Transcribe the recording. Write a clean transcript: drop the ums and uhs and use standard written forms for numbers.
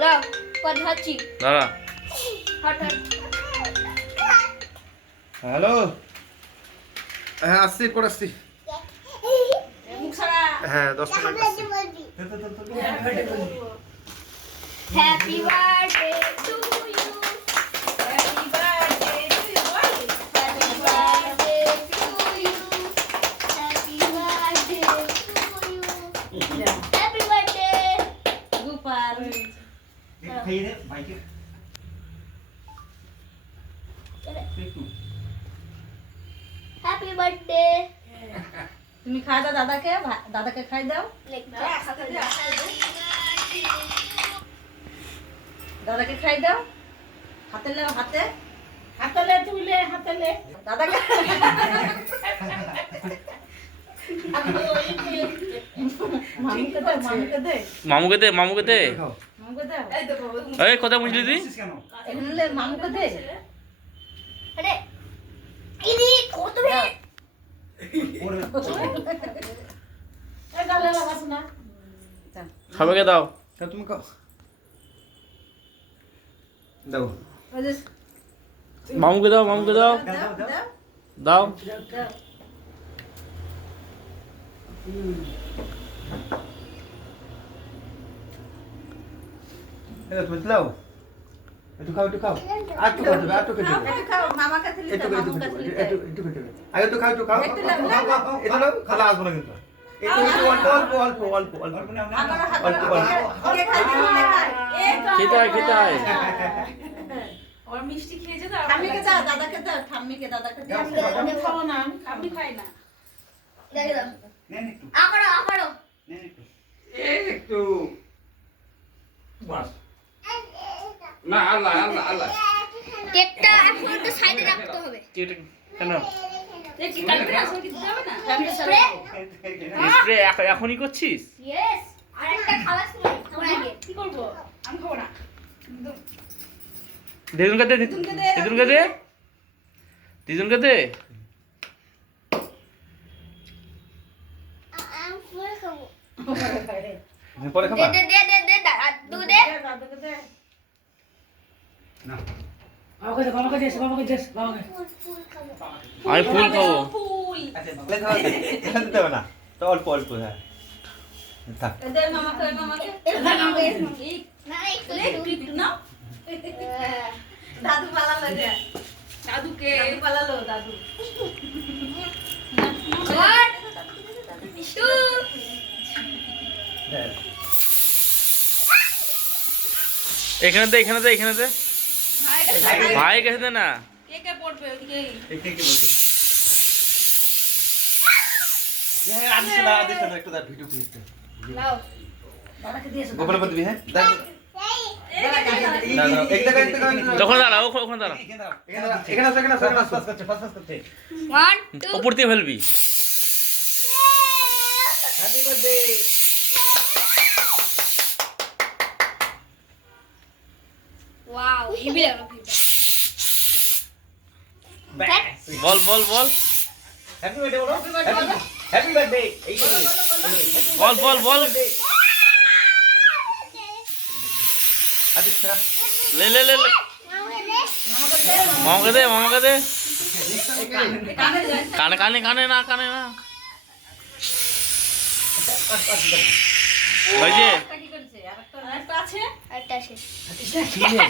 লাও কথা হচ্ছি দাঁড়া। হট হট হ্যালো, হ্যাঁ আসছি, পরে আসছি। মুখ সারা হ্যাঁ 10 মিনিট আসছি। Happy birthday to you happy birthday to you happy birthday to you happy birthday to you happy birthday Gopal খাইয়ে দে ভাইকে। হ্যাপি বার্থডে তুমি খাই দাও দাদাকে, দাদাকে খাই দাও। দাদাকে খাই দাও। হাতে নাও, হাতে হাতলে তুলে হাতলে দাদাকে মামুকে দাও, মামুকে দে, মামুকে দে, মামুকে দে। খাও। মামুকে দাও। এই কথা বুঝলি তুই? আসছিস কেন? এগুলো মামুকে দে। আরে ইনি কত বে ওরে, এ গালে লাগাস না সবাইকে দাও। তা তুমি খাও। দাও। ওই যে মামুকে দাও, মামুকে দাও, দাও, দাও, দাও। দাও। এটা তুমি দাও। একটু খাও, একটু খাও। আর একটু খাও, আর একটু খেতে হবে। একটু খাও, মামার কাছে নিতে, একটু মামুর কাছে নিতে। একটু খেতে হবে। আর একটু খাও, একটু খাও। একটু নাও, নাও, নাও। এটা নাও, খালা আসবো না কিন্তু। একটু একটু অল্প অল্প অল্প অল্প অল্প আমার হাতে অল্প অল্প। কে খাই দিবি, কে খাই? এই তো। খেতে আয়, খেতে আয়। ওর মিষ্টি খেয়েছে তো ঠাম্মিকে দাও, দাদাকে দাও, ঠাম্মিকে দাদাকে দাও। আমি খাবো না, আমি খাই না দেখো নেন একটু, আকারো আকারো নেন একটু। একটু। বাস। না, আল্লাহ আল্লাহ আল্লাহ। কেকটা এখন একটু সাইডে রাখতে হবে কেন? এই কি কালকে আসলে কি দিতে হবে না স্প্রে স্প্রে এখনই করছিস? ইয়েস আর একটা খাওয়া স্প্রে আমার আগে কি করবো আমি খাবো না দিদুনকে দে, দিদুনকে দে, দিদুনকে দে। আমি ফুল খাবো পরে দে খাবা? দে দে দে দে দু দে দাদাকে দে। না। আমাকে দে বাবাকে দে বাবাকে দে বাবাকে ফুল ফুল খাবো আমি ফুল খাবো। ফুল আচ্ছা, তাহলে খাও। এখানে দিতে হবে না। তো অল্প অল্প, হ্যাঁ। থাক। এই দে মামাকে, ওই মামাকে। না একটু একটু একটু নাও দাদু পালালো যে। দাদুকে দাদু পালালো, দাদু। ওয়ান টু হ্যাঁ। এখানে দে, এখানে দে, এখানে দে। ভাই কাছে দে না। কে কে পড়বে ওদিকে কে বলবে? হ্যাঁ, আদিস না, একটু দাঁড়া, ভিডিও করি একটু। লাও দাদাকে দিয়েছো। গোপালের মধ্যে হ্যাঁ? দাঁড়া। না, না, এক জায়গায়, এক জায়গায়। ওখানে দাঁড়া, ওখানে দাঁড়া। এখানে দাঁড়া, এখানে আসো, এখানে আসো, এখানে আসো, ফাস্ট করছে। ওয়ান টু ওপর দিয়ে ফেলবি। Happy birthday. ওয়াও হেভি লাগলো বল, বল, বল, হ্যাপি বার্থডে বলো। Happy birthday. এই বলো। বল, বল, বল। আদিস না। লে, লে, লে, লে। মামাকে দে, মামাকে দে। কানে, কানে, কানে না, কানে না। ওই যে কি করেছে? আরেকটা আরেকটা আছে আরেকটা আছে কি রে?